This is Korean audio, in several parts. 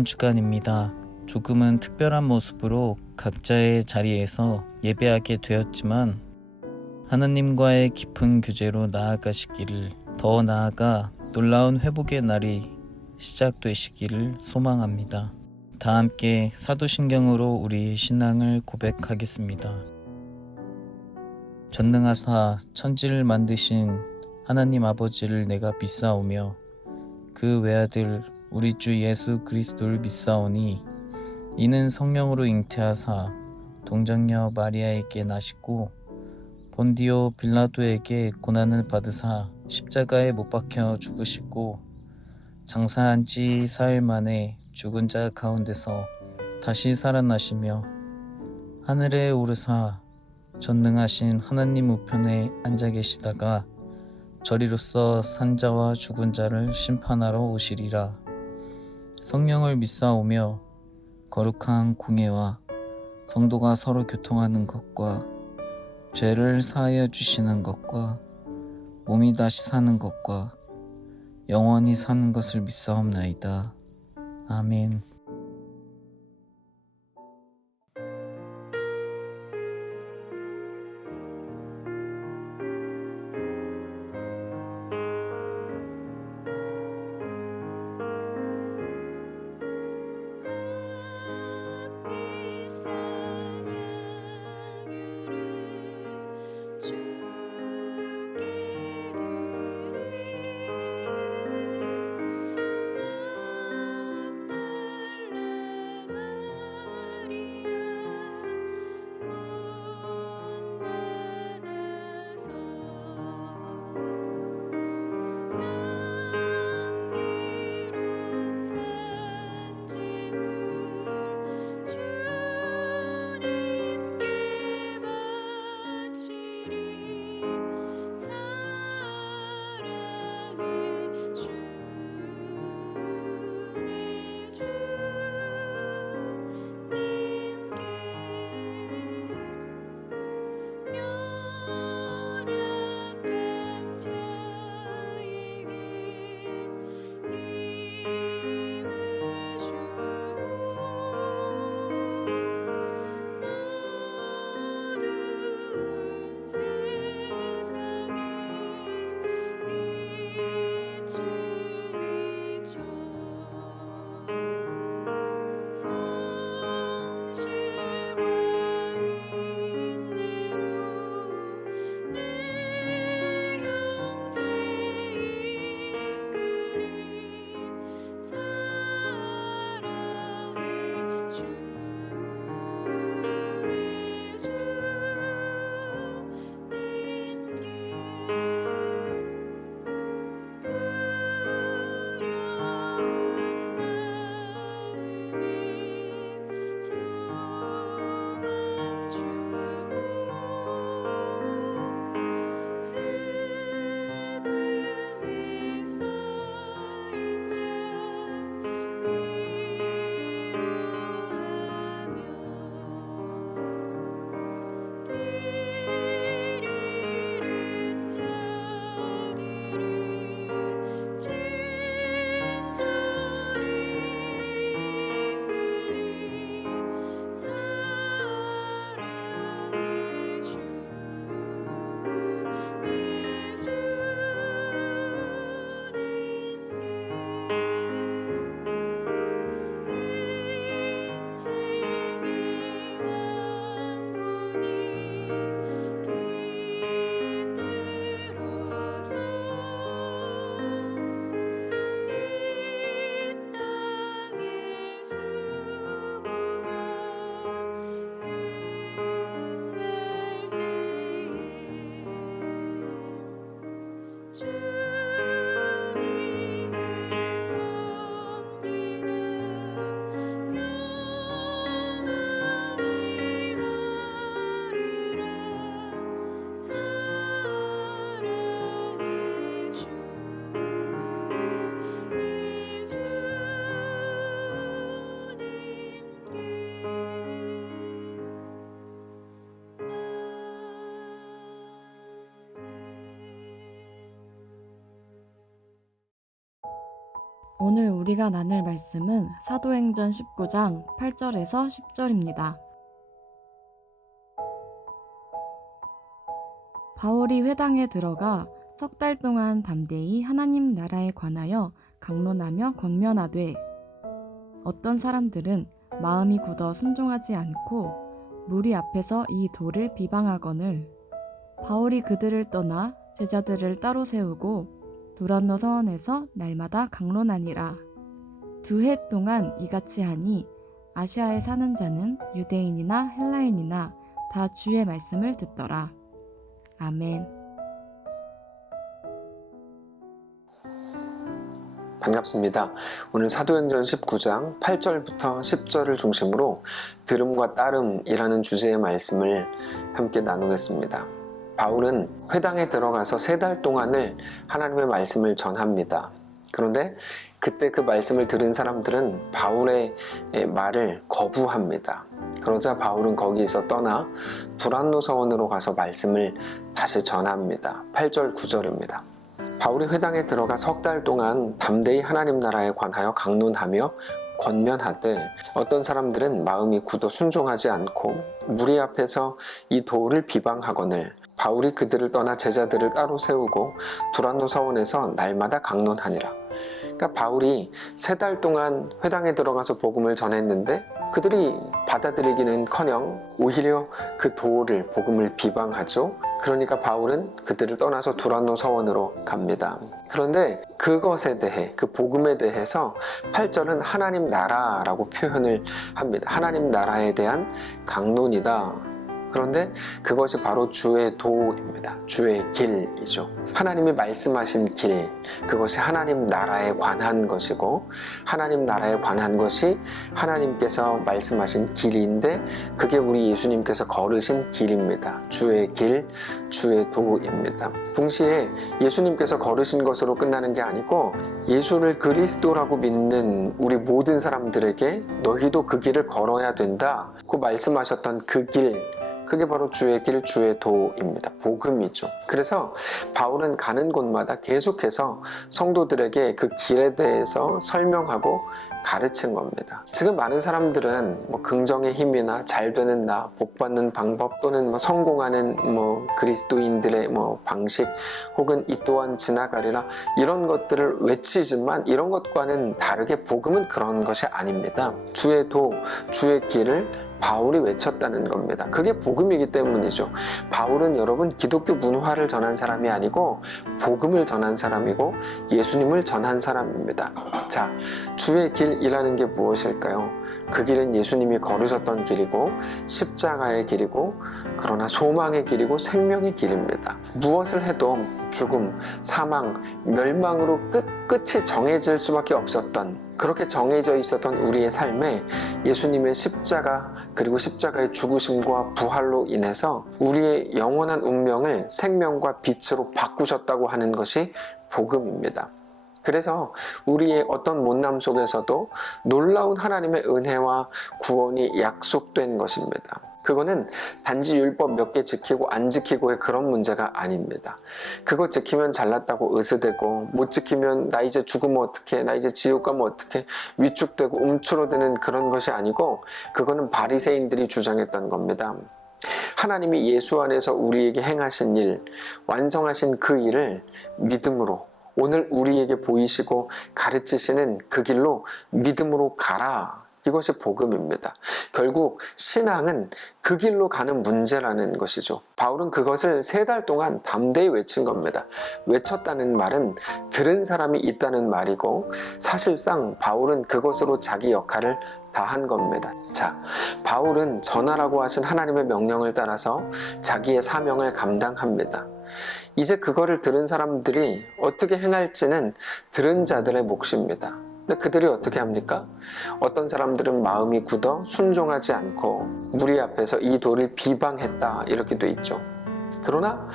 지난 주간입니다. 조금은 특별한 모습으로 각자의 자리에서 예배하게 되었지만 하나님과의 깊은 교제로 나아가시기를, 더 나아가 놀라운 회복의 날이 시작되시기를 소망합니다. 다 함께 사도신경으로 우리 신앙을 고백하겠습니다. 전능하사 천지를 만드신 하나님 아버지를 내가 믿사오며 그 외아들 우리 주 예수 그리스도를 믿사오니 이는 성령으로 잉태하사 동정녀 마리아에게 나시고 본디오 빌라도에게 고난을 받으사 십자가에 못 박혀 죽으시고 장사한 지 4일 만에 죽은 자 가운데서 다시 살아나시며 하늘에 오르사 전능하신 하나님 우편에 앉아 계시다가 저리로서 산 자와 죽은 자를 심판하러 오시리라. 성령을 믿사오며 거룩한 공예와 성도가 서로 교통하는 것과 죄를 사하여 주시는 것과 몸이 다시 사는 것과 영원히 사는 것을 믿사옵나이다. 아멘. 오늘 우리가 나눌 말씀은 사도행전 19장 8절에서 10절입니다. 바울이 회당에 들어가 석 달 동안 담대히 하나님 나라에 관하여 강론하며 권면하되 어떤 사람들은 마음이 굳어 순종하지 않고 무리 앞에서 이 도를 비방하거늘 바울이 그들을 떠나 제자들을 따로 세우고 두란노 서원에서 날마다 강론하니라. 2해 동안 이같이 하니 아시아에 사는 자는 유대인이나 헬라인이나 다 주의 말씀을 듣더라. 아멘. 반갑습니다. 오늘 사도행전 19장 8절부터 10절을 중심으로 들음과 따름이라는 주제의 말씀을 함께 나누겠습니다. 바울은 회당에 들어가서 3달 동안을 하나님의 말씀을 전합니다. 그런데 그때 그 말씀을 들은 사람들은 바울의 말을 거부합니다. 그러자 바울은 거기서 떠나 두란노 서원으로 가서 말씀을 다시 전합니다. 8절 9절입니다. 바울이 회당에 들어가 3달 동안 담대히 하나님 나라에 관하여 강론하며 권면하되 어떤 사람들은 마음이 굳어 순종하지 않고 무리 앞에서 이 도를 비방하거늘 바울이 그들을 떠나 제자들을 따로 세우고 두란노 서원에서 날마다 강론하니라. 그러니까 바울이 3달 동안 회당에 들어가서 복음을 전했는데 그들이 받아들이기는커녕 오히려 그 도를 복음을 비방하죠. 그러니까 바울은 그들을 떠나서 두란노 서원으로 갑니다. 그런데 그것에 대해 그 복음에 대해서 8절은 하나님 나라라고 표현을 합니다. 하나님 나라에 대한 강론이다. 그런데 그것이 바로 주의 도입니다. 주의 길이죠. 하나님이 말씀하신 길, 그것이 하나님 나라에 관한 것이고 하나님 나라에 관한 것이 하나님께서 말씀하신 길인데 그게 우리 예수님께서 걸으신 길입니다. 주의 길, 주의 도입니다. 동시에 예수님께서 걸으신 것으로 끝나는 게 아니고 예수를 그리스도라고 믿는 우리 모든 사람들에게 너희도 그 길을 걸어야 된다고 말씀하셨던 그 길, 그게 바로 주의 길, 주의 도입니다. 복음이죠. 그래서 바울은 가는 곳마다 계속해서 성도들에게 그 길에 대해서 설명하고 가르친 겁니다. 지금 많은 사람들은 긍정의 힘이나 잘 되는 나, 복 받는 방법 또는 성공하는 그리스도인들의 방식 혹은 이 또한 지나가리라 이런 것들을 외치지만 이런 것과는 다르게 복음은 그런 것이 아닙니다. 주의 도, 주의 길을 바울이 외쳤다는 겁니다. 그게 복음이기 때문이죠. 바울은 여러분 기독교 문화를 전한 사람이 아니고 복음을 전한 사람이고 예수님을 전한 사람입니다. 자, 주의 길이라는 게 무엇일까요? 그 길은 예수님이 걸으셨던 길이고 십자가의 길이고 그러나 소망의 길이고 생명의 길입니다. 무엇을 해도 죽음, 사망, 멸망으로 끝이 정해질 수밖에 없었던 그렇게 정해져 있었던 우리의 삶에 예수님의 십자가 그리고 십자가의 죽으심과 부활로 인해서 우리의 영원한 운명을 생명과 빛으로 바꾸셨다고 하는 것이 복음입니다. 그래서 우리의 어떤 못남 속에서도 놀라운 하나님의 은혜와 구원이 약속된 것입니다. 그거는 단지 율법 몇 개 지키고 안 지키고의 그런 문제가 아닙니다. 그거 지키면 잘났다고 으스대고 못 지키면 나 이제 죽으면 어떡해, 나 이제 지옥 가면 어떡해 위축되고 움츠러드는 그런 것이 아니고 그거는 바리새인들이 주장했던 겁니다. 하나님이 예수 안에서 우리에게 행하신 일, 완성하신 그 일을 믿음으로 오늘 우리에게 보이시고 가르치시는 그 길로 믿음으로 가라. 이것이 복음입니다. 결국 신앙은 그 길로 가는 문제라는 것이죠. 바울은 그것을 3달 동안 담대히 외친 겁니다. 외쳤다는 말은 들은 사람이 있다는 말이고 사실상 바울은 그것으로 자기 역할을 다한 겁니다. 자, 바울은 전하라고 하신 하나님의 명령을 따라서 자기의 사명을 감당합니다. 이제 그거를 들은 사람들이 어떻게 행할지는 들은 자들의 몫입니다. 근데 그들이 어떻게 합니까? 어떤 사람들은 마음이 굳어 순종하지 않고 무리 앞에서 이 도를 비방했다 이렇게 돼 있죠. 그러나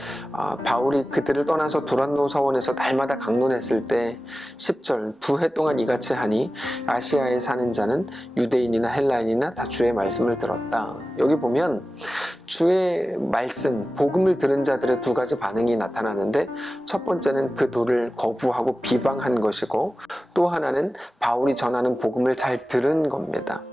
바울이 그들을 떠나서 두란노 서원에서 날마다 강론했을 때 10절 2해 동안 이같이 하니 아시아에 사는 자는 유대인이나 헬라인이나 다 주의 말씀을 들었다. 여기 보면 주의 말씀, 복음을 들은 자들의 두 가지 반응이 나타나는데, 첫 번째는 그 도를 거부하고 비방한 것이고, 또 하나는 바울이 전하는 복음을 잘 들은 겁니다.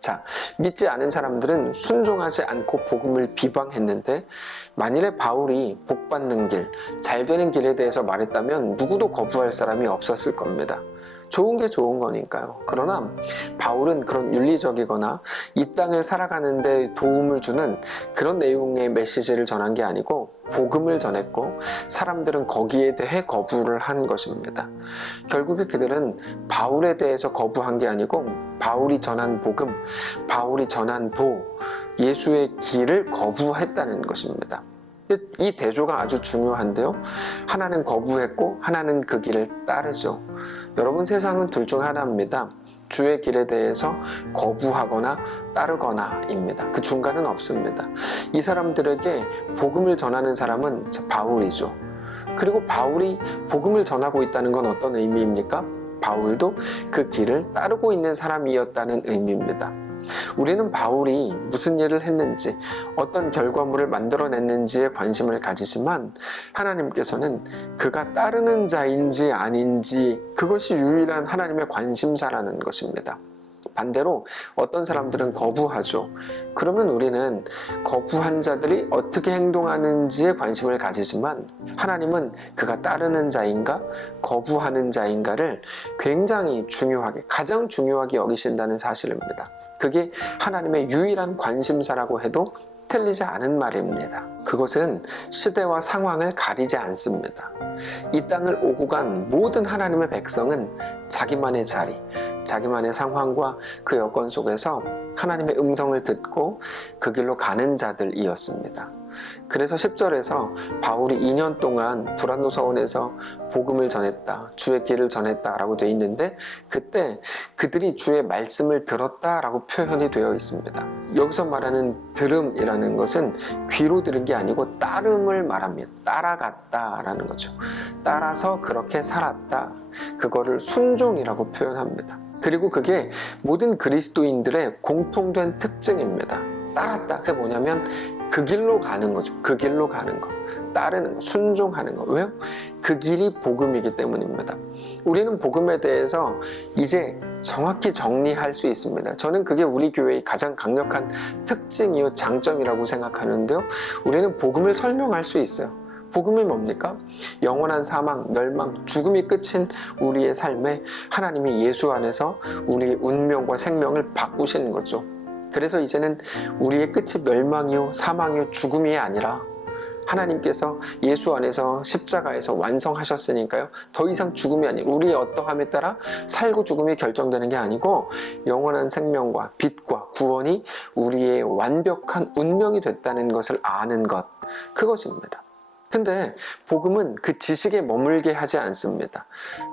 자, 믿지 않은 사람들은 순종하지 않고 복음을 비방했는데, 만일에 바울이 복받는 길, 잘 되는 길에 대해서 말했다면 누구도 거부할 사람이 없었을 겁니다. 좋은 게 좋은 거니까요. 그러나 바울은 그런 윤리적이거나 이 땅을 살아가는 데 도움을 주는 그런 내용의 메시지를 전한 게 아니고 복음을 전했고, 사람들은 거기에 대해 거부를 한 것입니다. 결국에 그들은 바울에 대해서 거부한 게 아니고 바울이 전한 복음, 바울이 전한 도, 예수의 길을 거부했다는 것입니다. 이 대조가 아주 중요한데요. 하나는 거부했고 하나는 그 길을 따르죠. 여러분, 세상은 둘 중 하나입니다. 주의 길에 대해서 거부하거나 따르거나입니다. 그 중간은 없습니다. 이 사람들에게 복음을 전하는 사람은 바울이죠. 그리고 바울이 복음을 전하고 있다는 건 어떤 의미입니까? 바울도 그 길을 따르고 있는 사람이었다는 의미입니다. 우리는 바울이 무슨 일을 했는지, 어떤 결과물을 만들어냈는지에 관심을 가지지만, 하나님께서는 그가 따르는 자인지 아닌지, 그것이 유일한 하나님의 관심사라는 것입니다. 반대로 어떤 사람들은 거부하죠. 그러면 우리는 거부한 자들이 어떻게 행동하는지에 관심을 가지지만, 하나님은 그가 따르는 자인가 거부하는 자인가를 굉장히 중요하게, 가장 중요하게 여기신다는 사실입니다. 그게 하나님의 유일한 관심사라고 해도 틀리지 않은 말입니다. 그것은 시대와 상황을 가리지 않습니다. 이 땅을 오고 간 모든 하나님의 백성은 자기만의 자리, 자기만의 상황과 그 여건 속에서 하나님의 음성을 듣고 그 길로 가는 자들이었습니다. 그래서 10절에서 바울이 2년 동안 두란노 서원에서 복음을 전했다, 주의 길을 전했다라고 되어 있는데, 그때 그들이 주의 말씀을 들었다라고 표현이 되어 있습니다. 여기서 말하는 들음이라는 것은 귀로 들은 게 아니고 따름을 말합니다. 따라갔다라는 거죠. 따라서 그렇게 살았다, 그거를 순종이라고 표현합니다. 그리고 그게 모든 그리스도인들의 공통된 특징입니다. 따랐다, 그게 뭐냐면 그 길로 가는 거죠. 그 길로 가는 거, 따르는 거, 순종하는 거. 왜요? 그 길이 복음이기 때문입니다. 우리는 복음에 대해서 이제 정확히 정리할 수 있습니다. 저는 그게 우리 교회의 가장 강력한 특징이요 장점이라고 생각하는데요. 우리는 복음을 설명할 수 있어요. 복음이 뭡니까? 영원한 사망, 멸망, 죽음이 끝인 우리의 삶에 하나님이 예수 안에서 우리의 운명과 생명을 바꾸시는 거죠. 그래서 이제는 우리의 끝이 멸망이요 사망이요 죽음이 아니라 하나님께서 예수 안에서 십자가에서 완성하셨으니까요, 더 이상 죽음이 아니고 우리의 어떠함에 따라 살고 죽음이 결정되는 게 아니고 영원한 생명과 빛과 구원이 우리의 완벽한 운명이 됐다는 것을 아는 것, 그것입니다. 근데 복음은 그 지식에 머물게 하지 않습니다.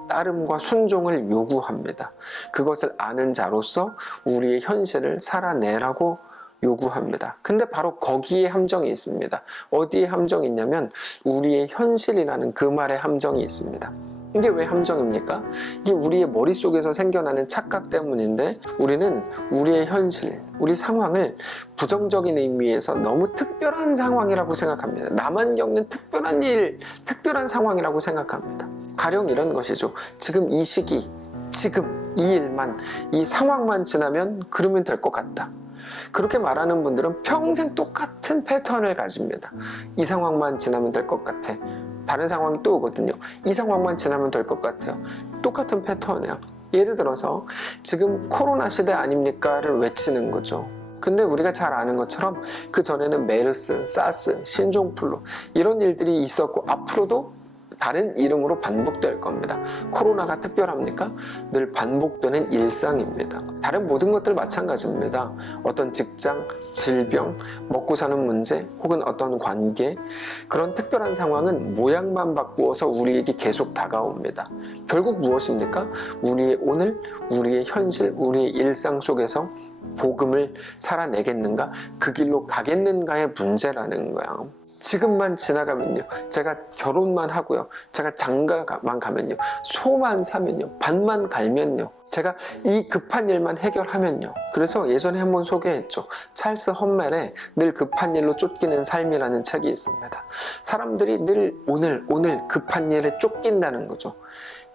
따름과 순종을 요구합니다. 그것을 아는 자로서 우리의 현실을 살아내라고 요구합니다. 근데 바로 거기에 함정이 있습니다. 어디에 함정이 있냐면 우리의 현실이라는 그 말에 함정이 있습니다. 이게 왜 함정입니까? 이게 우리의 머릿속에서 생겨나는 착각 때문인데, 우리는 우리의 현실, 우리 상황을 부정적인 의미에서 너무 특별한 상황이라고 생각합니다. 나만 겪는 특별한 일, 특별한 상황이라고 생각합니다. 가령 이런 것이죠. 지금 이 시기, 지금 이 일만, 이 상황만 지나면 그러면 될 것 같다. 그렇게 말하는 분들은 평생 똑같은 패턴을 가집니다. 이 상황만 지나면 될 것 같아. 다른 상황이 또 오거든요. 이 상황만 지나면 될 것 같아요. 똑같은 패턴이야. 예를 들어서 지금 코로나 시대 아닙니까를 외치는 거죠. 근데 우리가 잘 아는 것처럼 그 전에는 메르스, 사스, 신종플루 이런 일들이 있었고 앞으로도 다른 이름으로 반복될 겁니다. 코로나가 특별합니까? 늘 반복되는 일상입니다. 다른 모든 것들 마찬가지입니다. 어떤 직장, 질병, 먹고 사는 문제, 혹은 어떤 관계, 그런 특별한 상황은 모양만 바꾸어서 우리에게 계속 다가옵니다. 결국 무엇입니까? 우리의 오늘, 우리의 현실, 우리의 일상 속에서 복음을 살아내겠는가? 그 길로 가겠는가의 문제라는 거야. 지금만 지나가면요, 제가 결혼만 하고요, 제가 장가만 가면요, 소만 사면요, 밭만 갈면요, 제가 이 급한 일만 해결하면요. 그래서 예전에 한번 소개했죠. 찰스 험멜의 늘 급한 일로 쫓기는 삶이라는 책이 있습니다. 사람들이 늘 오늘 급한 일에 쫓긴다는 거죠.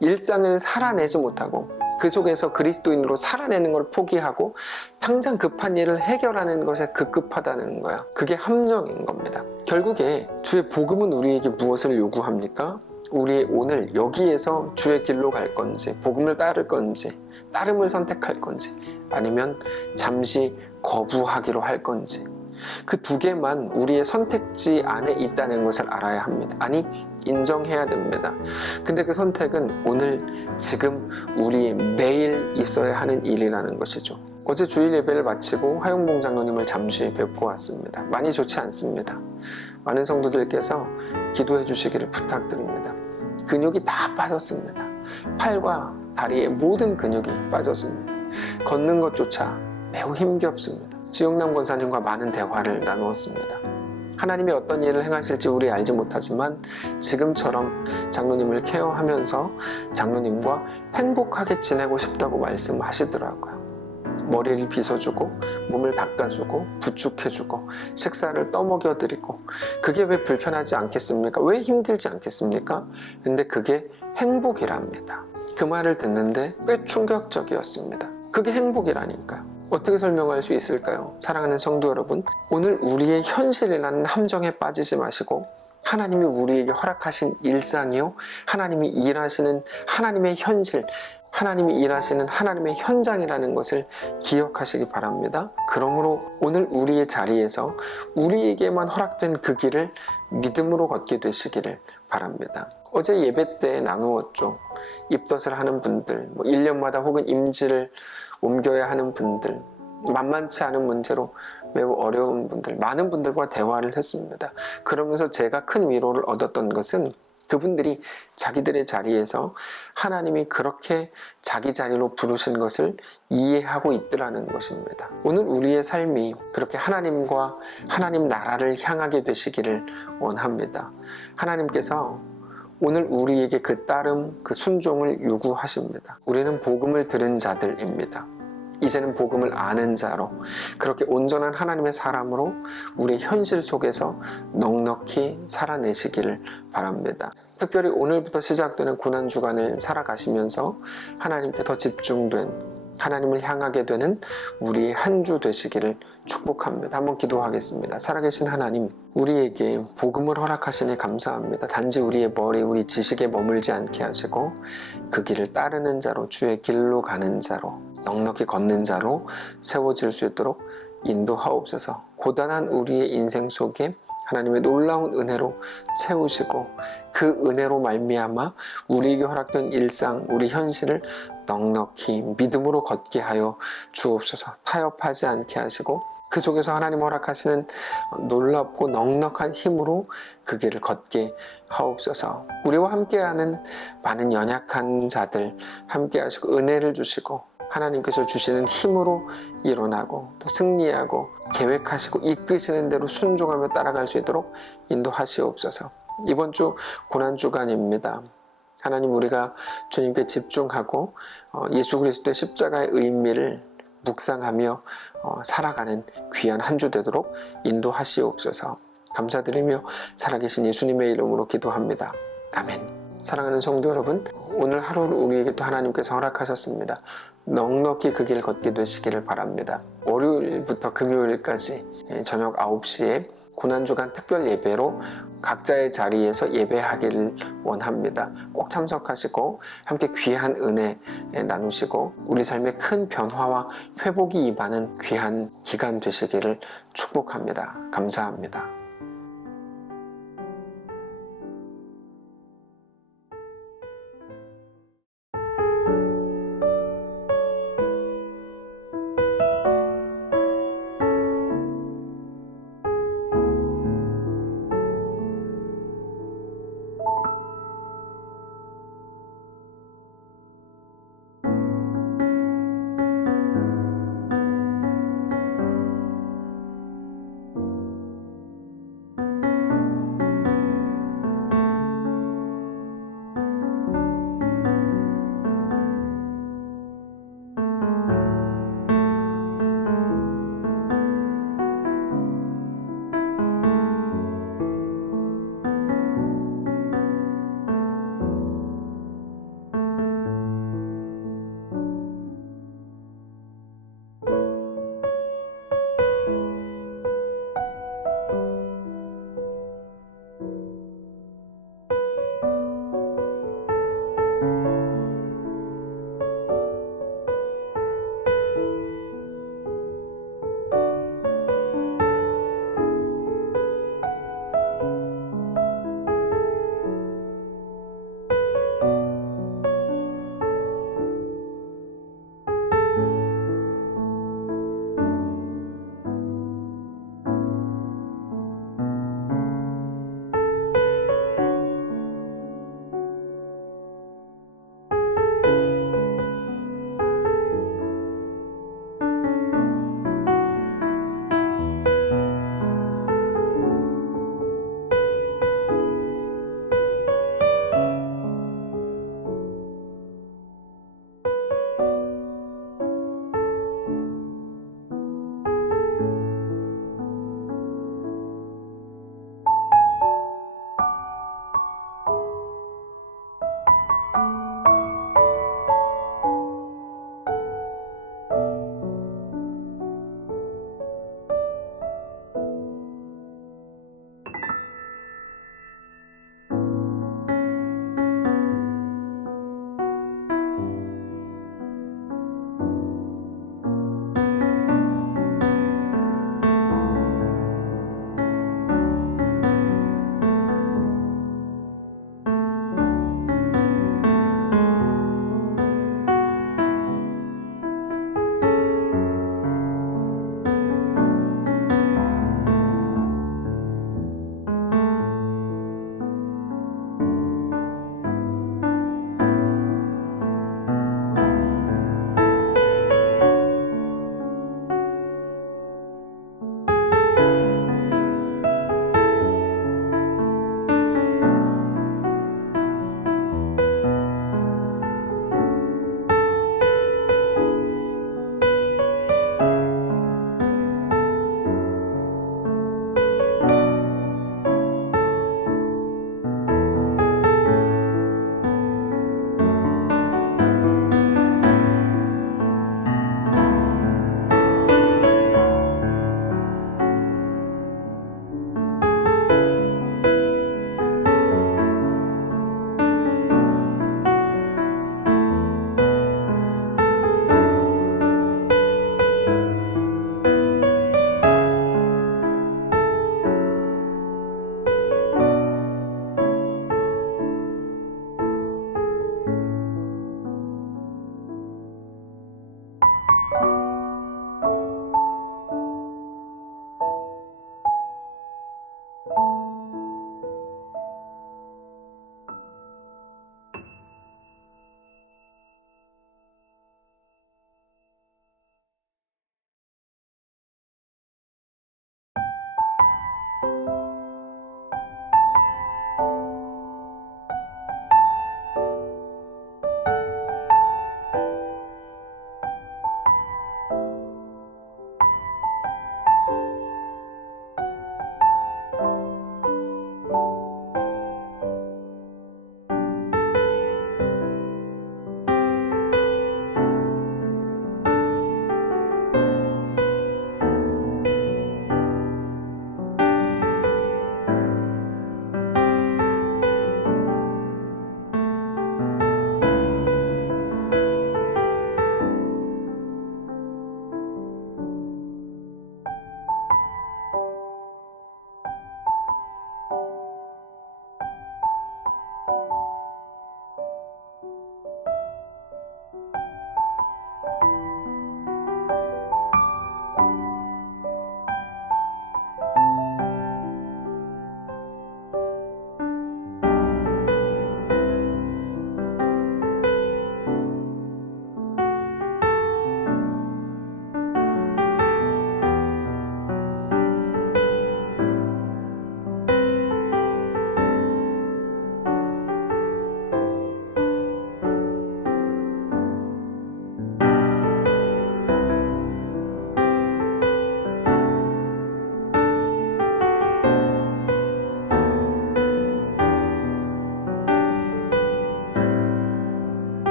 일상을 살아내지 못하고 그 속에서 그리스도인으로 살아내는 걸 포기하고 당장 급한 일을 해결하는 것에 급급하다는 거야. 그게 함정인 겁니다. 결국에 주의 복음은 우리에게 무엇을 요구합니까? 우리 오늘 여기에서 주의 길로 갈 건지, 복음을 따를 건지, 따름을 선택할 건지, 아니면 잠시 거부하기로 할 건지, 그 두 개만 우리의 선택지 안에 있다는 것을 알아야 합니다. 아니, 인정해야 됩니다. 근데 그 선택은 오늘, 지금 우리의 매일 있어야 하는 일이라는 것이죠. 어제 주일 예배를 마치고 하용봉 장로님을 잠시 뵙고 왔습니다. 많이 좋지 않습니다. 많은 성도들께서 기도해 주시기를 부탁드립니다. 근육이 다 빠졌습니다. 팔과 다리의 모든 근육이 빠졌습니다. 걷는 것조차 매우 힘겹습니다. 지용남 권사님과 많은 대화를 나누었습니다. 하나님이 어떤 일을 행하실지 우리 알지 못하지만 지금처럼 장로님을 케어하면서 장로님과 행복하게 지내고 싶다고 말씀하시더라고요. 머리를 빗어주고 몸을 닦아주고 부축해주고 식사를 떠먹여드리고, 그게 왜 불편하지 않겠습니까? 왜 힘들지 않겠습니까? 근데 그게 행복이랍니다. 그 말을 듣는데 꽤 충격적이었습니다. 그게 행복이라니까요. 어떻게 설명할 수 있을까요? 사랑하는 성도 여러분, 오늘 우리의 현실이라는 함정에 빠지지 마시고 하나님이 우리에게 허락하신 일상이요, 하나님이 일하시는 하나님의 현실, 하나님이 일하시는 하나님의 현장이라는 것을 기억하시기 바랍니다. 그러므로 오늘 우리의 자리에서 우리에게만 허락된 그 길을 믿음으로 걷게 되시기를 바랍니다. 어제 예배 때 나누었죠. 입덧을 하는 분들, 1년마다 혹은 임지를 옮겨야 하는 분들, 만만치 않은 문제로 매우 어려운 분들, 많은 분들과 대화를 했습니다. 그러면서 제가 큰 위로를 얻었던 것은 그분들이 자기들의 자리에서 하나님이 그렇게 자기 자리로 부르신 것을 이해하고 있더라는 것입니다. 오늘 우리의 삶이 그렇게 하나님과 하나님 나라를 향하게 되시기를 원합니다. 하나님께서 오늘 우리에게 그 따름, 그 순종을 요구하십니다. 우리는 복음을 들은 자들입니다. 이제는 복음을 아는 자로, 그렇게 온전한 하나님의 사람으로 우리의 현실 속에서 넉넉히 살아내시기를 바랍니다. 특별히 오늘부터 시작되는 고난주간을 살아가시면서 하나님께 더 집중된, 하나님을 향하게 되는 우리의 한 주 되시기를 축복합니다. 한번 기도하겠습니다. 살아계신 하나님, 우리에게 복음을 허락하시니 감사합니다. 단지 우리의 머리, 우리 지식에 머물지 않게 하시고 그 길을 따르는 자로, 주의 길로 가는 자로, 넉넉히 걷는 자로 세워질 수 있도록 인도하옵소서. 고단한 우리의 인생 속에 하나님의 놀라운 은혜로 채우시고 그 은혜로 말미암아 우리에게 허락된 일상, 우리 현실을 넉넉히 믿음으로 걷게 하여 주옵소서. 타협하지 않게 하시고 그 속에서 하나님 허락하시는 놀랍고 넉넉한 힘으로 그 길을 걷게 하옵소서. 우리와 함께하는 많은 연약한 자들 함께 하시고 은혜를 주시고 하나님께서 주시는 힘으로 일어나고 또 승리하고 계획하시고 이끄시는 대로 순종하며 따라갈 수 있도록 인도하시옵소서. 이번 주 고난주간입니다. 하나님, 우리가 주님께 집중하고 예수 그리스도의 십자가의 의미를 묵상하며 살아가는 귀한 한 주 되도록 인도하시옵소서. 감사드리며 살아계신 예수님의 이름으로 기도합니다. 아멘. 사랑하는 성도 여러분, 오늘 하루를 우리에게 또 하나님께서 허락하셨습니다. 넉넉히 그 길 걷게 되시기를 바랍니다. 월요일부터 금요일까지 저녁 9시에 고난주간 특별 예배로 각자의 자리에서 예배하기를 원합니다. 꼭 참석하시고 함께 귀한 은혜 나누시고 우리 삶의 큰 변화와 회복이 임하는 귀한 기간 되시기를 축복합니다. 감사합니다.